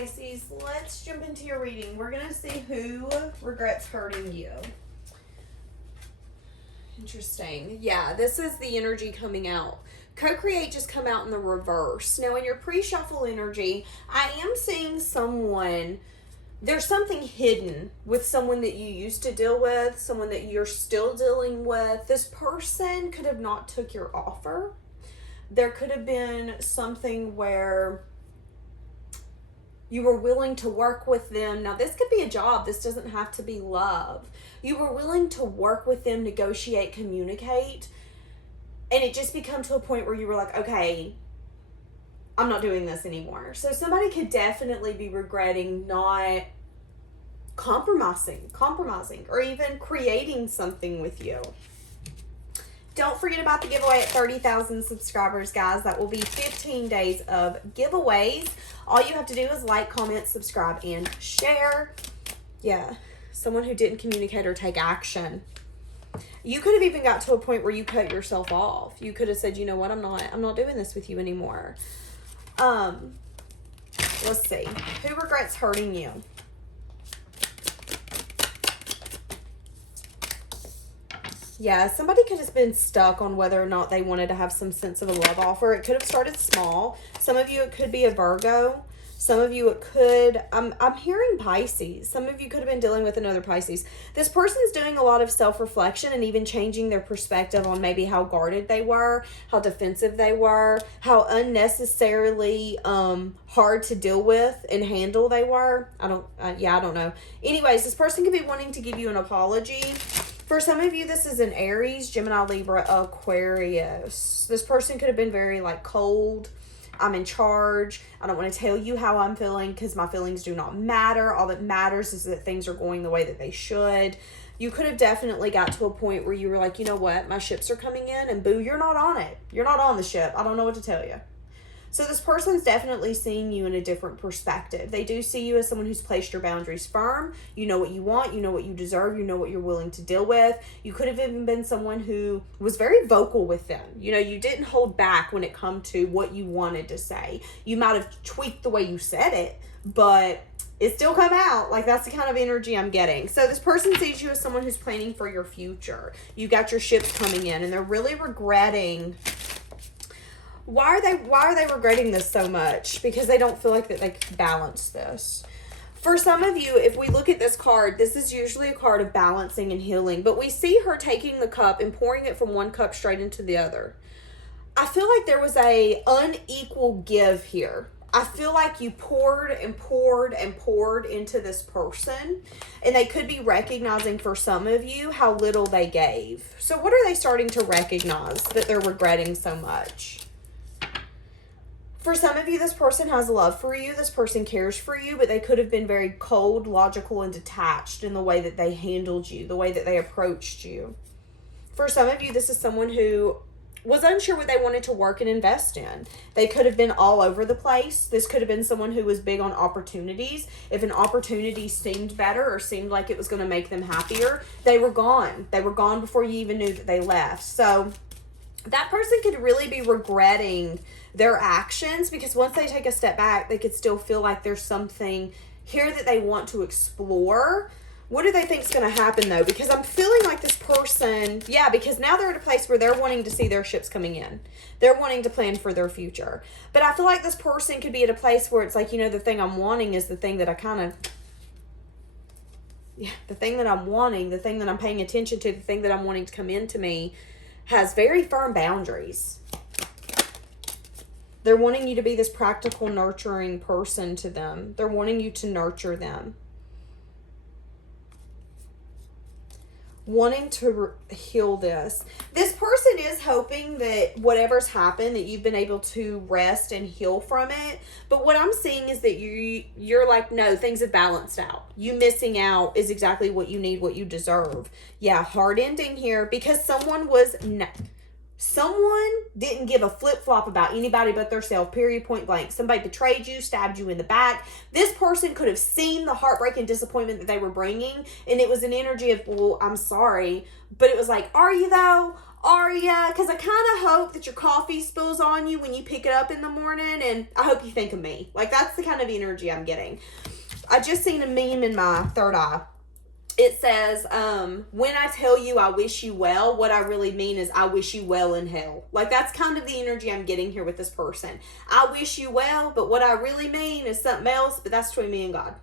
Pisces, let's jump into your reading. We're going to see who regrets hurting you. Interesting. Yeah, this is the energy coming out. Co-create just come out in the reverse. Now, in your pre-shuffle energy, I am seeing someone, there's something hidden with someone that you used to deal with, someone that you're still dealing with. This person could have not took your offer. There could have been something where you were willing to work with them. Now, this could be a job. This doesn't have to be love. You were willing to work with them, negotiate, communicate. And it just became to a point where you were like, okay, I'm not doing this anymore. So somebody could definitely be regretting not compromising, or even creating something with you. Don't forget about the giveaway at 30,000 subscribers, guys. That will be 15 days of giveaways. All you have to do is like, comment, subscribe, and share. Yeah, someone who didn't communicate or take action. You could have even got to a point where you cut yourself off. You could have said, you know what, I'm not doing this with you anymore. Let's see. Who regrets hurting you? Yeah, somebody could have been stuck on whether or not they wanted to have some sense of a love offer. It could have started small. Some of you, it could be a Virgo. Some of you, it could, I'm hearing Pisces. Some of you could have been dealing with another Pisces. This person's doing a lot of self-reflection and even changing their perspective on maybe how guarded they were, how defensive they were, how unnecessarily hard to deal with and handle they were. I don't know. Anyways, this person could be wanting to give you an apology. For some of you, this is an Aries, Gemini, Libra, Aquarius. This person could have been very cold. I'm in charge. I don't want to tell you how I'm feeling because my feelings do not matter. All that matters is that things are going the way that they should. You could have definitely got to a point where you were like, you know what? My ships are coming in and boo, you're not on it. You're not on the ship. I don't know what to tell you. So this person's definitely seeing you in a different perspective. They do see you as someone who's placed your boundaries firm. You know what you want. You know what you deserve. You know what you're willing to deal with. You could have even been someone who was very vocal with them. You know, you didn't hold back when it come to what you wanted to say. You might have tweaked the way you said it, but it still come out. That's the kind of energy I'm getting. So this person sees you as someone who's planning for your future. You got your ships coming in and they're really regretting. Why are they regretting this so much? Because they don't feel like that they can balance this. For some of you, if we look at this card, this is usually a card of balancing and healing. But we see her taking the cup and pouring it from one cup straight into the other. I feel like there was a unequal give here. I feel like you poured and poured and poured into this person. And they could be recognizing for some of you how little they gave. So what are they starting to recognize that they're regretting so much? For some of you, this person has love for you. This person cares for you, but they could have been very cold, logical, and detached in the way that they handled you, the way that they approached you. For some of you, this is someone who was unsure what they wanted to work and invest in. They could have been all over the place. This could have been someone who was big on opportunities. If an opportunity seemed better or seemed like it was going to make them happier, they were gone. They were gone before you even knew that they left. So that person could really be regretting their actions because once they take a step back, they could still feel like there's something here that they want to explore. What do they think is going to happen though? Because I'm feeling like this person, because now they're at a place where they're wanting to see their ships coming in. They're wanting to plan for their future. But I feel like this person could be at a place where it's like, the thing I'm wanting is the thing that the thing that I'm wanting, the thing that I'm paying attention to, the thing that I'm wanting to come into me has very firm boundaries. They're wanting you to be this practical, nurturing person to them. They're wanting you to nurture them. Wanting to heal this. This person is hoping that whatever's happened, that you've been able to rest and heal from it. But what I'm seeing is that you're like, no, things have balanced out. You missing out is exactly what you need, what you deserve. Yeah, hard ending here because someone didn't give a flip-flop about anybody but themselves, period, point blank. Somebody betrayed you, stabbed you in the back. This person could have seen the heartbreak and disappointment that they were bringing, and it was an energy of, well, I'm sorry. But it was like, are you though? Are ya? Because I kind of hope that your coffee spills on you when you pick it up in the morning, and I hope you think of me. Like, that's the kind of energy I'm getting. I just seen a meme in my third eye. It says, when I tell you I wish you well, what I really mean is I wish you well in hell. Like, that's kind of the energy I'm getting here with this person. I wish you well, but what I really mean is something else, but that's between me and God.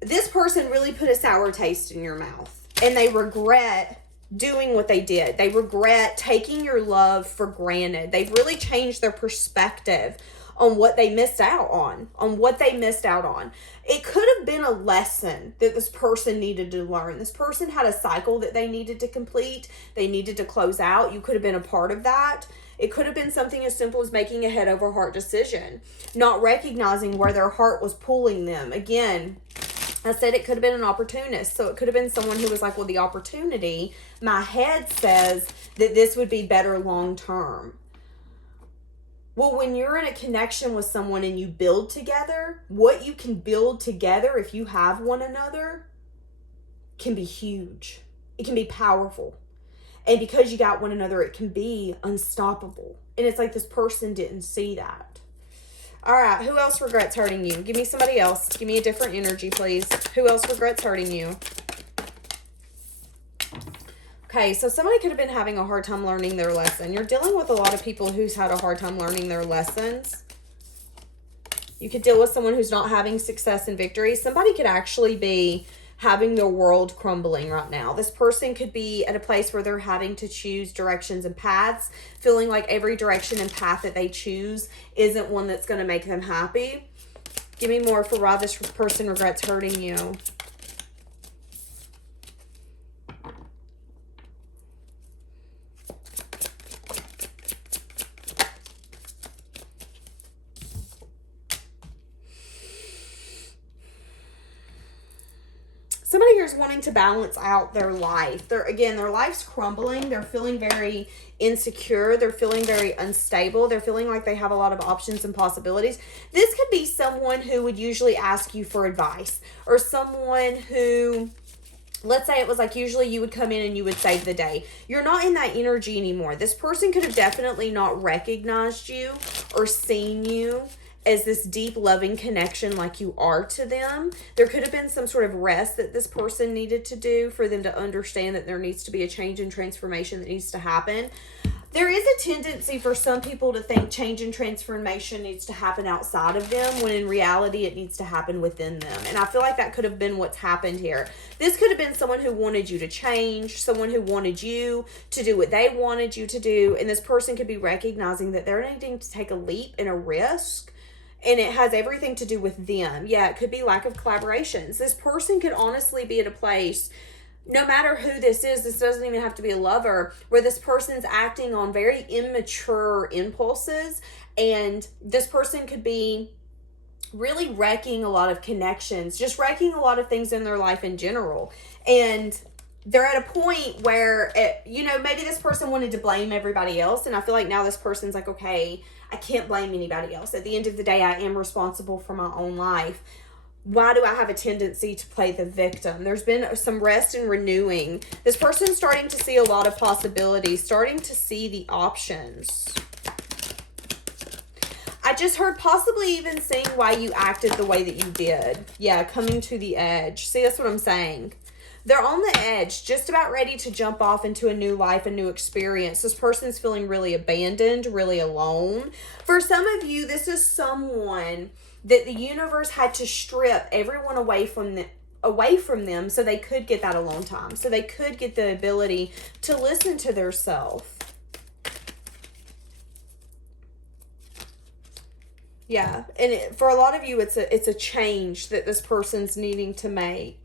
This person really put a sour taste in your mouth, and they regret doing what they did. They regret taking your love for granted. They've really changed their perspective on what they missed out on what they missed out on. It could have been a lesson that this person needed to learn. This person had a cycle that they needed to complete. They needed to close out. You could have been a part of that. It could have been something as simple as making a head over heart decision, not recognizing where their heart was pulling them. Again, I said it could have been an opportunist. So it could have been someone who was like, well, the opportunity, my head says that this would be better long term. Well, when you're in a connection with someone and you build together, what you can build together if you have one another can be huge. It can be powerful. And because you got one another, it can be unstoppable. And it's like this person didn't see that. All right, who else regrets hurting you? Give me somebody else. Give me a different energy, please. Who else regrets hurting you? Okay, so somebody could have been having a hard time learning their lesson. You're dealing with a lot of people who's had a hard time learning their lessons. You could deal with someone who's not having success and victory. Somebody could actually be having their world crumbling right now. This person could be at a place where they're having to choose directions and paths, feeling like every direction and path that they choose isn't one that's going to make them happy. Give me more for why this person regrets hurting you. Somebody here is wanting to balance out their life. Their life's crumbling. They're feeling very insecure. They're feeling very unstable. They're feeling like they have a lot of options and possibilities. This could be someone who would usually ask you for advice, or someone who, let's say it was like usually you would come in and you would save the day. You're not in that energy anymore. This person could have definitely not recognized you or seen you as this deep loving connection like you are to them. There could have been some sort of rest that this person needed to do for them to understand that there needs to be a change and transformation that needs to happen. There is a tendency for some people to think change and transformation needs to happen outside of them, when in reality it needs to happen within them. And I feel like that could have been what's happened here. This could have been someone who wanted you to change, someone who wanted you to do what they wanted you to do. And this person could be recognizing that they're needing to take a leap and a risk. And it has everything to do with them. Yeah, it could be lack of collaborations. This person could honestly be at a place, no matter who this is, this doesn't even have to be a lover, where this person's acting on very immature impulses. And this person could be really wrecking a lot of connections, just wrecking a lot of things in their life in general. And they're at a point where, maybe this person wanted to blame everybody else. And I feel like now this person's like, okay, I can't blame anybody else. At the end of the day, I am responsible for my own life. Why do I have a tendency to play the victim? There's been some rest and renewing. This person's starting to see a lot of possibilities, starting to see the options. I just heard possibly even seeing why you acted the way that you did. Yeah, coming to the edge. See, that's what I'm saying. They're on the edge, just about ready to jump off into a new life, a new experience. This person's feeling really abandoned, really alone. For some of you, this is someone that the universe had to strip everyone away from them so they could get that alone time, so they could get the ability to listen to their self. Yeah, and for a lot of you, it's a change that this person's needing to make.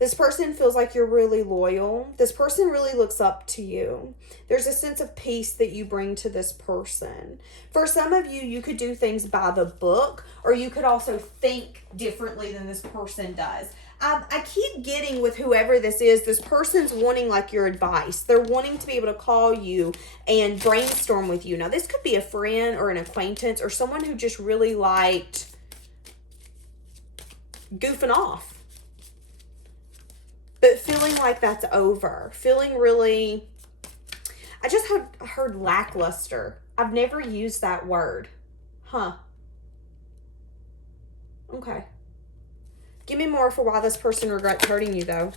This person feels like you're really loyal. This person really looks up to you. There's a sense of peace that you bring to this person. For some of you, you could do things by the book, or you could also think differently than this person does. I keep getting with whoever this person's wanting like your advice. They're wanting to be able to call you and brainstorm with you. Now, this could be a friend or an acquaintance or someone who just really liked goofing off. But feeling like that's over. Feeling really I just heard lackluster. I've never used that word. Huh. Okay. Give me more for why this person regrets hurting you, though.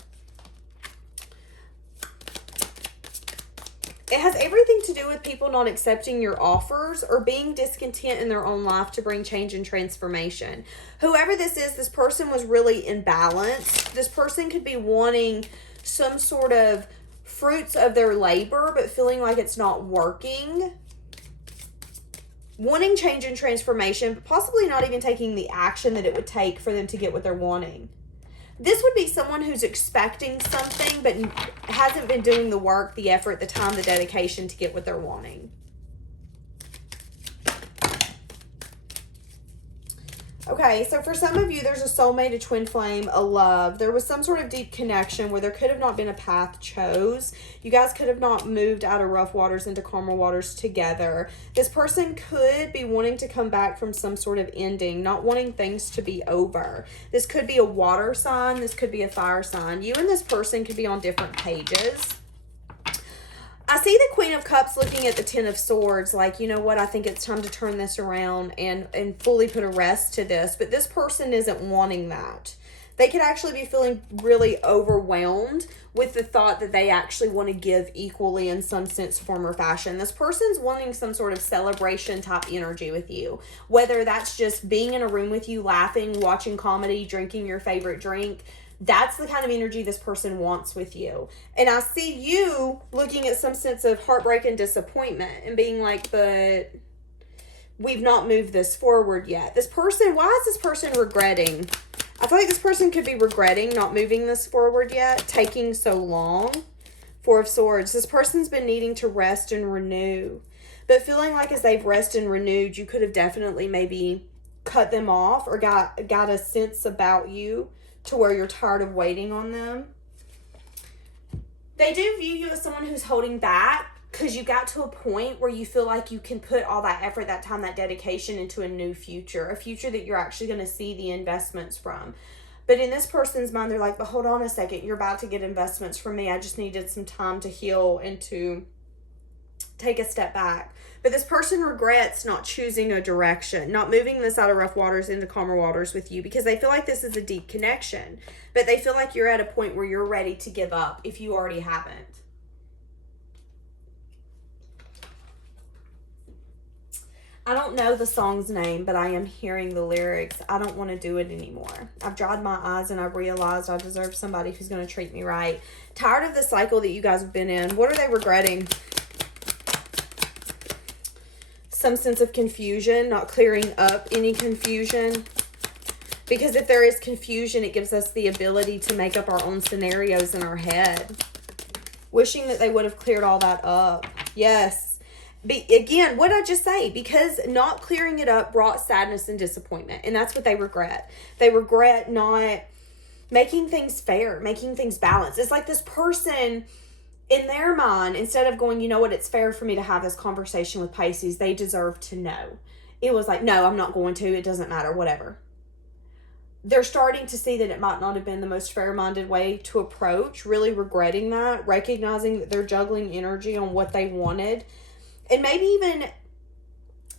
It has everything to do with people not accepting your offers or being discontent in their own life to bring change and transformation. Whoever this person was really imbalanced. This person could be wanting some sort of fruits of their labor, but feeling like it's not working. Wanting change and transformation, but possibly not even taking the action that it would take for them to get what they're wanting. This would be someone who's expecting something, but hasn't been doing the work, the effort, the time, the dedication to get what they're wanting. Okay, so for some of you, there's a soulmate, a twin flame, a love. There was some sort of deep connection where there could have not been a path chose. You guys could have not moved out of rough waters into calmer waters together. This person could be wanting to come back from some sort of ending, not wanting things to be over. This could be a water sign. This could be a fire sign. You and this person could be on different pages. I see the Queen of Cups looking at the Ten of Swords like, you know what, I think it's time to turn this around and fully put a rest to this. But this person isn't wanting that. They could actually be feeling really overwhelmed with the thought that they actually want to give equally in some sense, form, or fashion. This person's wanting some sort of celebration type energy with you. Whether that's just being in a room with you, laughing, watching comedy, drinking your favorite drink. That's the kind of energy this person wants with you. And I see you looking at some sense of heartbreak and disappointment and being like, but we've not moved this forward yet. This person, why is this person regretting? I feel like this person could be regretting not moving this forward yet, taking so long. Four of Swords. This person's been needing to rest and renew. But feeling like as they've rested and renewed, you could have definitely maybe cut them off or got a sense about you to where you're tired of waiting on them. They do view you as someone who's holding back because you got to a point where you feel like you can put all that effort, that time, that dedication into a new future, a future that you're actually going to see the investments from. But in this person's mind, they're like, but hold on a second, you're about to get investments from me. I just needed some time to heal and to take a step back. But this person regrets not choosing a direction, not moving this out of rough waters into calmer waters with you because they feel like this is a deep connection. But they feel like you're at a point where you're ready to give up if you already haven't. I don't know the song's name, but I am hearing the lyrics. I don't want to do it anymore. I've dried my eyes and I've realized I deserve somebody who's going to treat me right. Tired of the cycle that you guys have been in. What are they regretting? Some sense of confusion, not clearing up any confusion. Because if there is confusion, it gives us the ability to make up our own scenarios in our head. Wishing that they would have cleared all that up. Yes. Again, what did I just say? Because not clearing it up brought sadness and disappointment. And that's what they regret. They regret not making things fair, making things balanced. It's like this person, in their mind, instead of going, you know what, it's fair for me to have this conversation with Pisces, they deserve to know. It was like, no, I'm not going to. It doesn't matter, whatever. They're starting to see that it might not have been the most fair-minded way to approach, really regretting that, recognizing that they're juggling energy on what they wanted, and maybe even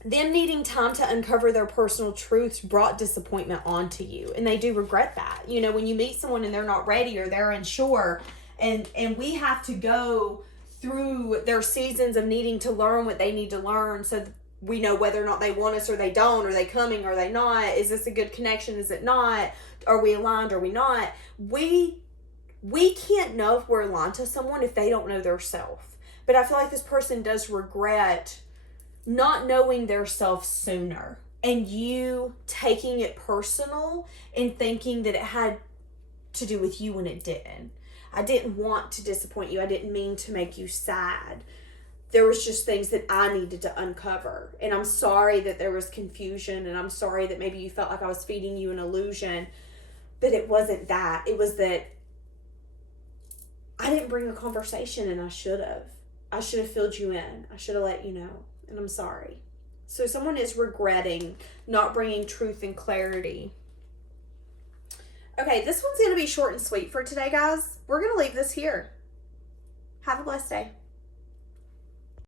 them needing time to uncover their personal truths brought disappointment onto you, and they do regret that. You know, when you meet someone and they're not ready or they're unsure, and we have to go through their seasons of needing to learn what they need to learn so we know whether or not they want us or they don't. Are they coming? Are they not? Is this a good connection? Is it not? Are we aligned? Are we not? We can't know if we're aligned to someone if they don't know their self. But I feel like this person does regret not knowing their self sooner and you taking it personal and thinking that it had to do with you when it didn't. I didn't want to disappoint you. I didn't mean to make you sad. There was just things that I needed to uncover. And I'm sorry that there was confusion. And I'm sorry that maybe you felt like I was feeding you an illusion. But it wasn't that. It was that I didn't bring a conversation and I should have. I should have filled you in. I should have let you know. And I'm sorry. So someone is regretting not bringing truth and clarity. Okay, this one's going to be short and sweet for today, guys. We're going to leave this here. Have a blessed day.